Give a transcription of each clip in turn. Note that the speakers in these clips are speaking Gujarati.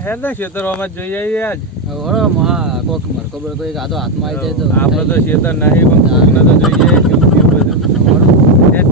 હે ને ખેતરોમાં જ જઈ આવીએ આજ. ઓળો મહા કોક મરકો બરકો એક આધો હાથમાં આવી જાય તો આપણે તો ખેતર નહીં પણ કોકને તો જોઈએ કેવું કેવું બધું. હેડ.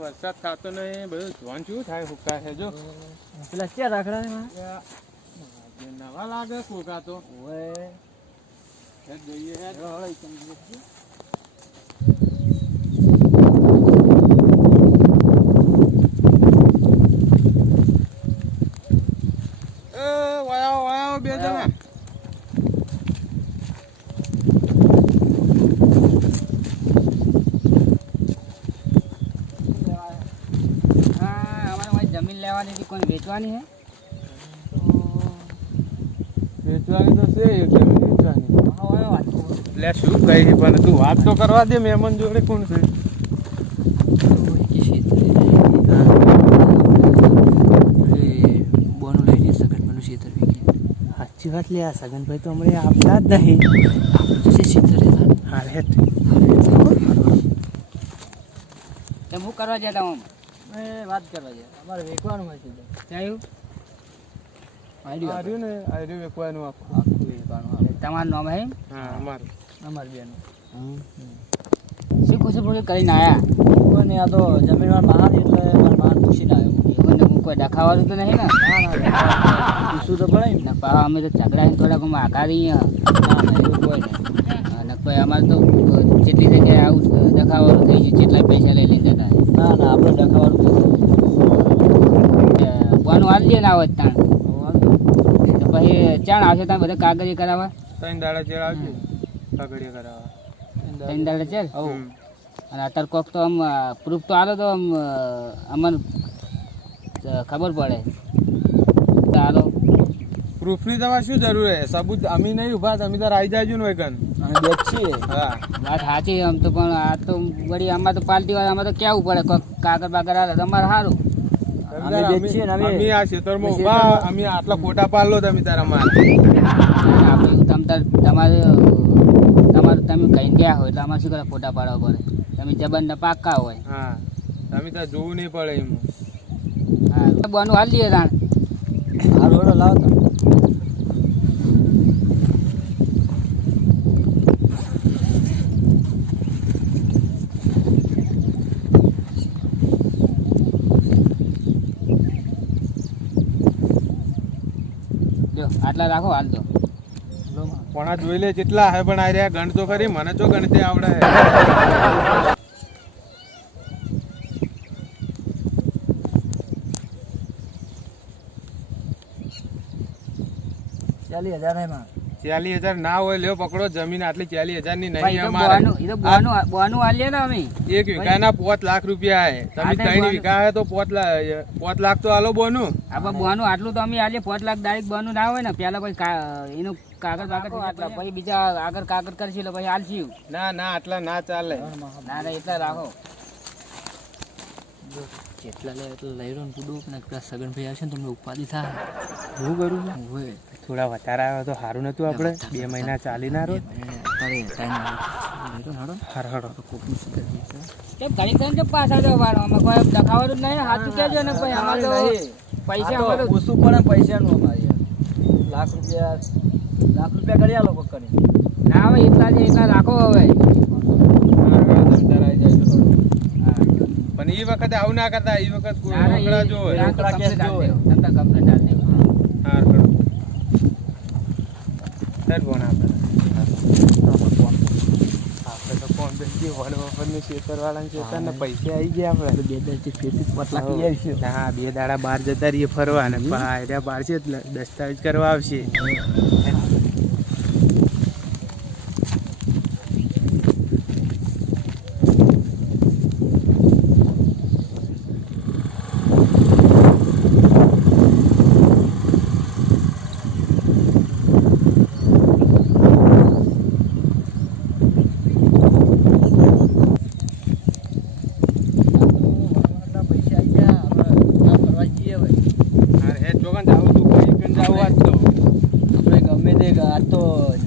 વરસાદ થતો નહીં બધું ધોન શું થાય હુક્કા છે જો પેલા ક્યાં રાખડા નવા લાગે કોકા તો જોઈએ વાયો બે જણા લેવાની કોણ વેચવાની હે વેચવાની તો છે વેચવાની લે શું કહી પણ તું વાત તો કરવા દે મહેમાન જોડે કોણ છે બોનું લઈ જઈ સગનભાઈનું શેતર વીકી સાચી વાત લે આ સગનભાઈ તો હમણાં આપતા જ નહીં આપણે શેતર હા હેઠ તેમ હું કરવા જતા હું વાત કરવા છે અમારે વેચવાનું હોય છે ક્યાં આવ્યું ને આવ્યું વેચવાનું આખું વેચવાનું તમારું નામ હે હા અમારું બેનું શું ખુશી પૂરી કરીને આવ્યા ને આ તો જમીનવાર મહાન એટલે મહાન પૂછીને આવ્યો એમને કોઈ ડખાવાનું તો નહીં ને પૂછવું તો પડે ને પા અમે તો ઝઘડા થોડાક આકારી ના એવું કોઈ નહીં અને કોઈ અમારે તો જેટલી જગ્યાએ આવું ડખાવાનું થઈ ગયું જેટલા પૈસા લઈ લઈને જતા ના આપણે ડખાવાનું બોનું હાલ દે ના આવે તાણ તો પછી ચાણ આવશે ત્યાં બધા કાગળિયા કરાવવા 3 દાડા ચેડ આવશે કાગળિયા કરાવવા 3 દાડા ચેડ અને અત્યારે કોક તો આમ પ્રૂફ તો આલો તો આમ અમને ખબર પડે ચાલો પ્રૂફની તમારે શું જરૂર છે સબૂત અમે નહીં ઉભા તમે તાર આવી જાજો ને કન અમે બેચીએ હા વાત સાચી આમ તો પણ આ તો વળી આમાં તો પાર્ટી વાળા આમાં તો કેવું પડે કોક કાગળ બાગળ આવે તમારે સારું અમે બેચીએ ને અમે આ ખેતરમાં ઉભા અમે આટલા ફોટા પાડલો તમે તારા મારા આપણે તમારે તમે કઈ ગયા હોય એટલે અમારે શું કરે ફોટા પાડવા પડે તમે જબરને પાક્કા હોય હા તમે તો જોવું નહીં પડે એમ હા બોનું હાલ દઈએ તાણ હાલ ઓડો લાવો તો આટલા રાખો હાલ તો પણ આ જોઈ લે કેટલા હે પણ આ રહ્યા ગણ તો ખરી મને તો ગણતે આવડે $40,000 ના હોય લ્યો પકડો જમીન આટલી 40,000 ની નહીં અમારે બોનું આલીએ ને અમે એક વીઘાના 5 લાખ રૂપિયા હે તમે 3 વીઘા હે તો 5 લાખ તો આલો બોનું આપણે બોનું આટલું તો અમે આલીએ 5 લાખ ડાયરેક્ટ બોનું ના હોય ને પેલા પછી એનું કાગળ બાગળ પછી બીજા આગળ કાગળ કરશે એટલે પછી આલશું ના આટલા ના ચાલે ના એટલા રાખો જેટલા લે એટલે લઈ રહ્યો ને કુડું ને પેલા સગનભાઈ આવશે ને તમને ઉપાધિ થાય હું કરું હોય થોડા વધારે આવ્યો તો સારું નતું આપણે 2 મહિના ચાલી ના રહ્યો કેમ ઘણી થઈને પાછા જવાનું અમે કોઈ દખાવાનું જ નહીં સાચું કહેજો ને ભાઈ અમારે તો પૈસા ઓછું પડે પૈસાનું અમારે લાખ રૂપિયા કરી આલો કોક કરી ના હવે એટલા રાખો હવે પણ એ વખતે આવું ના કરતા એ વખત જો આપણે તો કોણ બેસી વળવા મફતનું ખેતરવાળાને ખેતર ને પૈસા આવી ગયા આપણે. 2 થી ખેતી 5 લાખ લઈ આવીશું. હા 2 દાડા બહાર જતા રહીએ ફરવા ને પાયરા બહાર છે એટલે દસ્તાવેજ કરવા આવશે. પૈસા આવી ગયા હવે ફરવા જઈએ હવે. અરે હે જોગન જાવું તું કઈ કન જાવું આજ તો. આપણે ગમે તે આ તો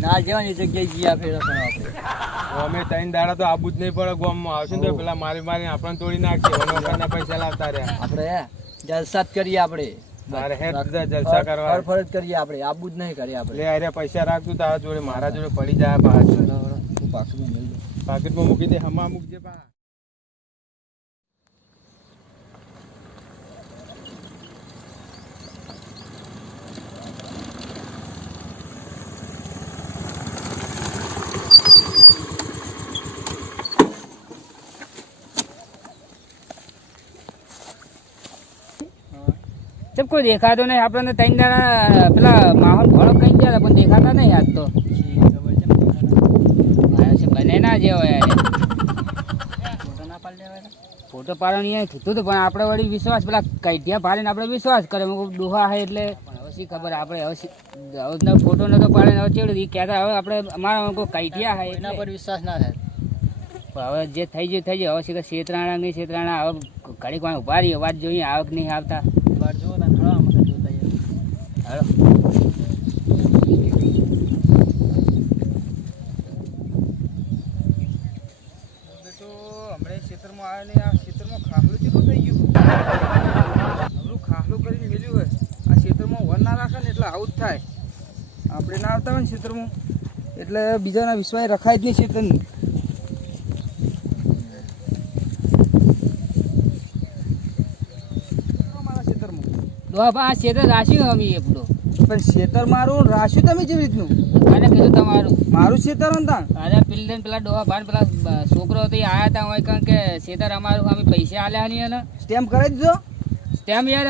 ના જવાની જગ્યાએ ગયા ફેરો કરો આપણે. અમે 3 દાડા તો આબુ જ નહીં પડે ગામમાં આવશે ને તો પેલા મારી આપણને તોડી નાખશે. વનવકરના પૈસા લાવતા રહ્યા. આપણે જલસા જ કરીએ આપણે. અરે હે બધા જલસા કરવા ફરજ કરીએ આપણે, આબુ જ નહીં કરીએ આપણે. લે અરે પૈસા રાખતું તારા જોડે મારા જોડે પડી જાય પાછળ. તું પાકીટમાં મેળ દે. પાકીટમાં મૂકી દે હમા મૂકજે પા. જબ કોઈ દેખાતો નહીં આપણને 3 દાડા પેલા માહોલ ઘણો કઈ ગયા પણ દેખાતા નહીં આજ તો. મારા છે બને ના જેવો યાર. ફોટો ના પાડી લેવાય. ફોટો પાડવાની અહીં કીધું હતું પણ આપણે વળી વિશ્વાસ પેલા કઈઢિયા પાડીને આપણે વિશ્વાસ કરે ડોહા હે એટલે પણ હવે શી ખબર આપણે હવે ફોટો નતો પાડે હવે ચેડું કહેતા હવે આપણે અમારા કોઈ કઈઢિયા હે એના પર વિશ્વાસ ના થાય. પણ હવે જે થઈ ગયું થઈ ગયું. હવે શીખર શેતરાણા નહીં શેતરાણા હવે ઘડી કોઈ ઉભા રહીએ વાત જોઈએ આવક નહીં આવતા. બાર જો તને હળો આમાં જોતા હાલો તો હમણાં ખેતરમાં આવ્યા નહીં. આ ખેતરમાં ખાખલું કેટલું થઈ ગયું. હમણાં ખાખલું કરીને મેલ્યું હોય. આ ખેતરમાં વન ના રાખે ને એટલે આવું જ થાય. આપણે ના આવતા હોય ને ખેતરમાં એટલે બીજાના વિશ્વાસ રખાય જ નહીં ખેતરનું. મારા ખેતરમાં ડોહા આ શેતર રાખ્યું અમે એટલો પણ ખેતર મારું રાખ્યું તમે કેવી રીતનું. અને કીધું તમારું મારું ખેતર હતા. અરે પેલા ડોહા ભાન પેલા છોકરો હતો એ આયા હતા હોય કારણ કે શેતર અમારું અમે પૈસા આલ્યા નહીં એને સ્ટેમ્પ કરાવી દીધો. તેમ યાર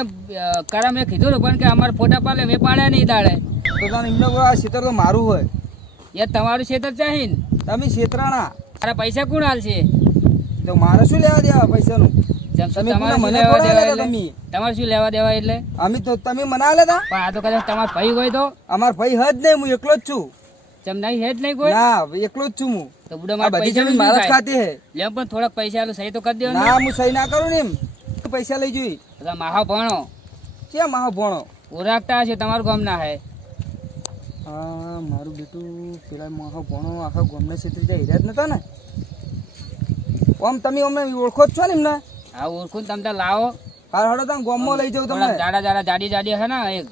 કરા મેં કીધું પણ કે અમારે ફોટા પાડે મેં પાડ્યા નહીં દાડે. તો તને એમને કહો આ ખેતર તો મારું હોય. યાર તમારું શેતર ચાહી ને તમે છેતરાણા. તારા પૈસા કોણ હાલશે? તો મારે શું લેવા દેવા પૈસાનું. જેમ તમે તમારે મને શું લેવા થોડા દેવા લેતા એટલે તમે. તમારે શું લેવા દેવા એટલે અમે તો તમે મના લેતા. પણ આ તો કદાચ તમારો ભાઈ હોય તો અમાર ભાઈ હજ નહીં, હું એકલો જ છું. જેમ નહીં હેડ નહીં કોઈ ના એકલો જ છું હું. તો બુડા આ મારા બધી પૈસા જમીન મારા જ ખાતે હે. લે પણ થોડાક પૈસા આલો સહી તો કરી દો ને. ના હું સહી ના કરું ને એમ. પૈસા લઈ જોઈ બધા માહા ભણો ક્યાં માહો ભણો. ઓળખતા હશે તમારું ગામ ના હે. હા મારું બેટું પેલા માહો ભણો આખા ગામને છેતરી જાય હિરાજ નતા ને. આમ તમે અમને ઓળખો જ છો ને એમને. આ ઓળખું તમે ત્યાં લાવો હાર હડો તમે ગામમાં લઈ જાઉં તમને. જાડા જાડી હે ને એક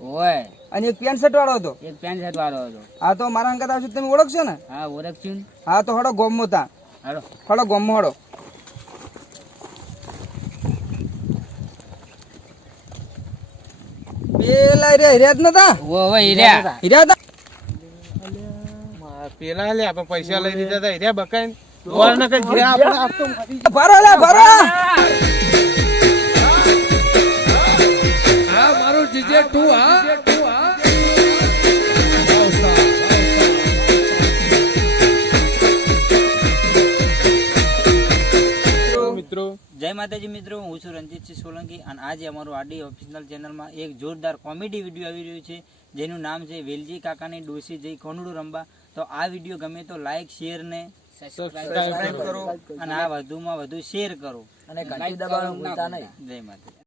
ઓય અને એક પેન્ટ શર્ટ વાળો હતો. એક પેન્ટ શર્ટ વાળો હતો. હા તો મારા અંકત આવશે તમે ઓળખશો ને. હા ઓળખશું ને. હા તો હડો ગામમાં તા હાલો હડો ગામમાં હડો. પેલા રે હિરાજ નતા. ઓય હીરા હીરા હતા. પેલા લે આપણે પૈસા લઈ લીધા હતા હીરા બકાઈ દોર ન કઈ હીરા આપણે આપતો ભરો લે ભરો. હા મારું જીજે તું હા મિત્રો. જય માતાજી મિત્રો, હું છું રણજીતસિંહ સોલંકી અને આજે અમારું આરડી ઓફિશિયલ ચેનલમાં એક જોરદાર કોમેડી વિડીયો આવી રહ્યું છે જેનું નામ છે વેલજી કાકાની ડોસી જઈ કોનુડું રમવા. તો આ વિડીયો ગમે તો લાઈક શેર ને સબસ્ક્રાઇબ કરો અને આ વધુમાં વધુ શેર કરો અને ઘંટી દબાવવાનું ભૂલતા નહીં. જય માતાજી.